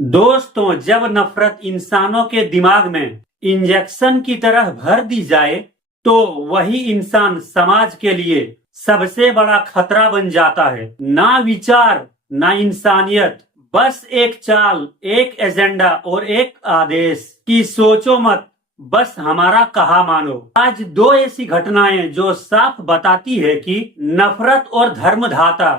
दोस्तों, जब नफरत इंसानों के दिमाग में इंजेक्शन की तरह भर दी जाए तो वही इंसान समाज के लिए सबसे बड़ा खतरा बन जाता है। ना विचार, ना इंसानियत, बस एक चाल, एक एजेंडा और एक आदेश कि सोचो मत, बस हमारा कहा मानो। आज दो ऐसी घटनाएं जो साफ बताती है कि नफरत और धर्मधाता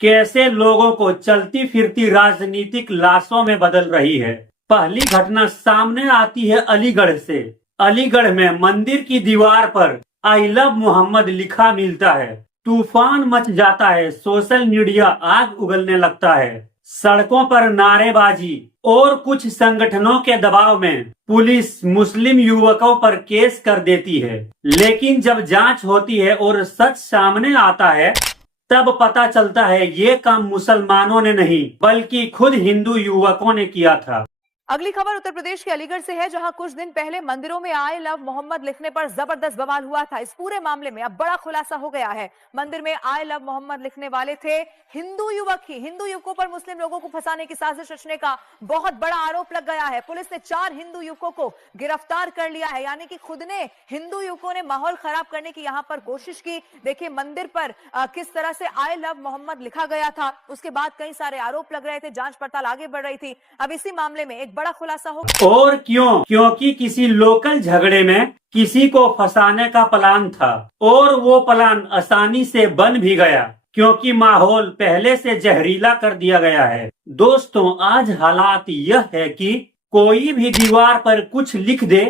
कैसे लोगों को चलती फिरती राजनीतिक लाशों में बदल रही है। पहली घटना सामने आती है अलीगढ़ से। अलीगढ़ में मंदिर की दीवार पर आई लव मोहम्मद लिखा मिलता है। तूफान मच जाता है, सोशल मीडिया आग उगलने लगता है। सड़कों पर नारेबाजी और कुछ संगठनों के दबाव में पुलिस मुस्लिम युवकों पर केस कर देती है। लेकिन जब जांच होती है और सच सामने आता है तब पता चलता है ये काम मुसलमानों ने नहीं बल्कि खुद हिंदू युवकों ने किया था। अगली खबर उत्तर प्रदेश के अलीगढ़ से है, जहां कुछ दिन पहले मंदिरों में आई लव मोहम्मद लिखने पर जबरदस्त बवाल हुआ था। इस पूरे मामले में अब बड़ा खुलासा हो गया है। मंदिर में आई लव मोहम्मद लिखने वाले थे हिंदू युवक ही। हिंदू युवकों पर मुस्लिम लोगों को फंसाने की साजिश रचने का बहुत बड़ा आरोप लग गया है। पुलिस ने 4 हिंदू युवकों को गिरफ्तार कर लिया है, यानी कि खुद ने हिंदू युवकों ने माहौल खराब करने की यहां पर कोशिश की। देखिए मंदिर पर किस तरह से आई लव मोहम्मद लिखा गया था। उसके बाद कई सारे आरोप लग रहे थे, जांच पड़ताल आगे बढ़ रही थी। अब इसी मामले में एक बड़ा खुलासा हो। और क्यों? क्योंकि किसी लोकल झगड़े में किसी को फंसाने का प्लान था और वो प्लान आसानी से बन भी गया क्योंकि माहौल पहले से जहरीला कर दिया गया है। दोस्तों, आज हालात यह है कि कोई भी दीवार पर कुछ लिख दे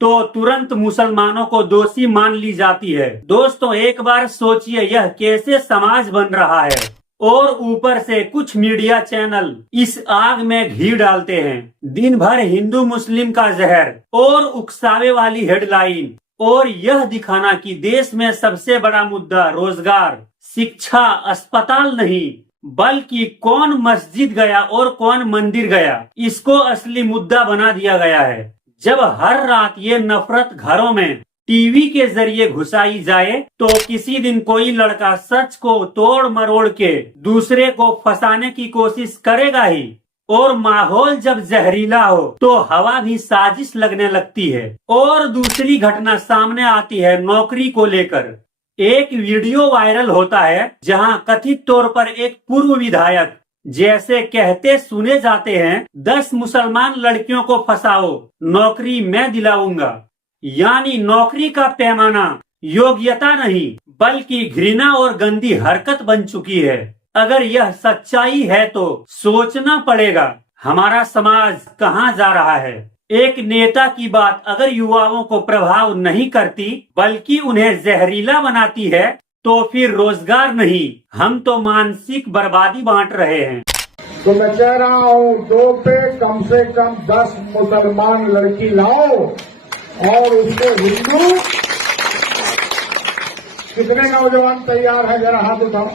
तो तुरंत मुसलमानों को दोषी मान ली जाती है। दोस्तों, एक बार सोचिए यह कैसे समाज बन रहा है। और ऊपर से कुछ मीडिया चैनल इस आग में घी डालते हैं। दिन भर हिंदू मुस्लिम का जहर और उकसावे वाली हेडलाइन और यह दिखाना कि देश में सबसे बड़ा मुद्दा रोजगार, शिक्षा, अस्पताल नहीं बल्कि कौन मस्जिद गया और कौन मंदिर गया, इसको असली मुद्दा बना दिया गया है। जब हर रात ये नफरत घरों में टीवी के जरिए घुसाई जाए तो किसी दिन कोई लड़का सच को तोड़ मरोड़ के दूसरे को फंसाने की कोशिश करेगा ही। और माहौल जब जहरीला हो तो हवा भी साजिश लगने लगती है। और दूसरी घटना सामने आती है नौकरी को लेकर। एक वीडियो वायरल होता है जहां कथित तौर पर एक पूर्व विधायक जैसे कहते सुने जाते हैं, 10 मुसलमान लड़कियों को फंसाओ, नौकरी मैं दिलाऊंगा। यानी नौकरी का पैमाना योग्यता नहीं बल्कि घृणा और गंदी हरकत बन चुकी है। अगर यह सच्चाई है तो सोचना पड़ेगा हमारा समाज कहां जा रहा है। एक नेता की बात अगर युवाओं को प्रभाव नहीं करती बल्कि उन्हें जहरीला बनाती है तो फिर रोजगार नहीं, हम तो मानसिक बर्बादी बांट रहे हैं। तो मैं कह रहा हूँ 2 पे कम से कम 10 मुसलमान लड़की लाओ और उसको हिंदू। कितने नौजवान तैयार है जरा हाथ उठाओ।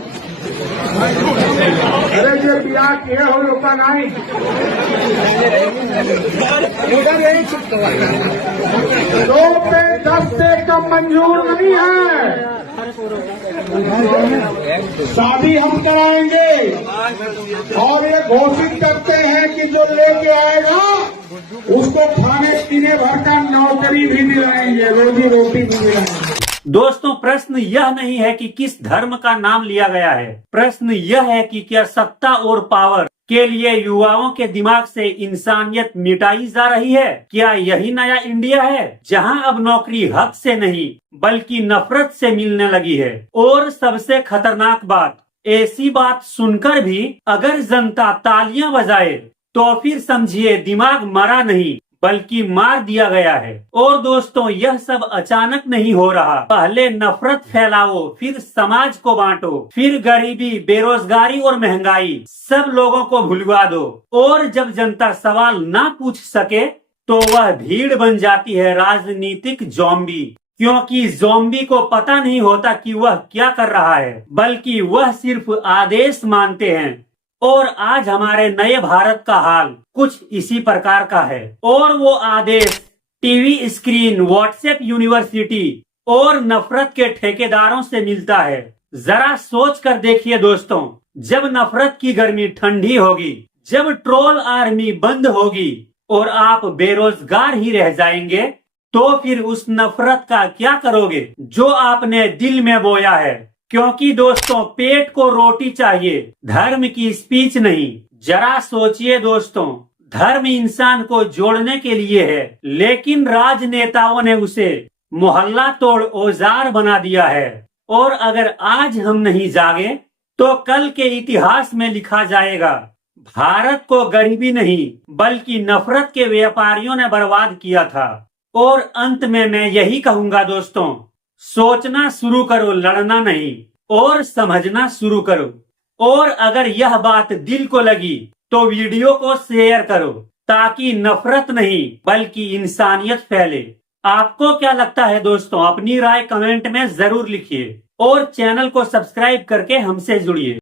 अरे ये ब्याह किए हो लोग नहीं 2 पे 10 से कम मंजूर नहीं है। शादी हम कराएंगे और ये घोषित करते हैं कि जो लेके आएगा उसको खाने पीने भर का नौकरी भी दिलाएंगे, रोजी रोटी भी दिलाएंगे। दोस्तों, प्रश्न यह नहीं है कि किस धर्म का नाम लिया गया है। प्रश्न यह है कि क्या सत्ता और पावर के लिए युवाओं के दिमाग से इंसानियत मिटाई जा रही है? क्या यही नया इंडिया है जहां अब नौकरी हक से नहीं बल्कि नफरत से मिलने लगी है? और सबसे खतरनाक बात, ऐसी बात सुनकर भी अगर जनता तालियां बजाए तो फिर समझिए दिमाग मरा नहीं बल्कि मार दिया गया है। और दोस्तों, यह सब अचानक नहीं हो रहा। पहले नफरत फैलाओ, फिर समाज को बांटो, फिर गरीबी, बेरोजगारी और महंगाई सब लोगों को भुलवा दो। और जब जनता सवाल ना पूछ सके तो वह भीड़ बन जाती है राजनीतिक ज़ॉम्बी। क्योंकि ज़ॉम्बी को पता नहीं होता कि वह क्या कर रहा है बल्कि वह सिर्फ आदेश मानते हैं। और आज हमारे नए भारत का हाल कुछ इसी प्रकार का है। और वो आदेश टीवी स्क्रीन, व्हाट्सएप यूनिवर्सिटी और नफरत के ठेकेदारों से मिलता है। जरा सोच कर देखिए दोस्तों, जब नफरत की गर्मी ठंडी होगी, जब ट्रोल आर्मी बंद होगी और आप बेरोजगार ही रह जाएंगे तो फिर उस नफरत का क्या करोगे जो आपने दिल में बोया है। क्योंकि दोस्तों पेट को रोटी चाहिए, धर्म की स्पीच नहीं। जरा सोचिए दोस्तों, धर्म इंसान को जोड़ने के लिए है, लेकिन राजनेताओं ने उसे मोहल्ला तोड़ औजार बना दिया है। और अगर आज हम नहीं जागे तो कल के इतिहास में लिखा जाएगा भारत को गरीबी नहीं बल्कि नफरत के व्यापारियों ने बर्बाद किया था। और अंत में मैं यही कहूंगा दोस्तों, सोचना शुरू करो, लड़ना नहीं, और समझना शुरू करो। और अगर यह बात दिल को लगी तो वीडियो को शेयर करो ताकि नफरत नहीं बल्कि इंसानियत फैले। आपको क्या लगता है दोस्तों? अपनी राय कमेंट में जरूर लिखिए और चैनल को सब्सक्राइब करके हमसे जुड़िए।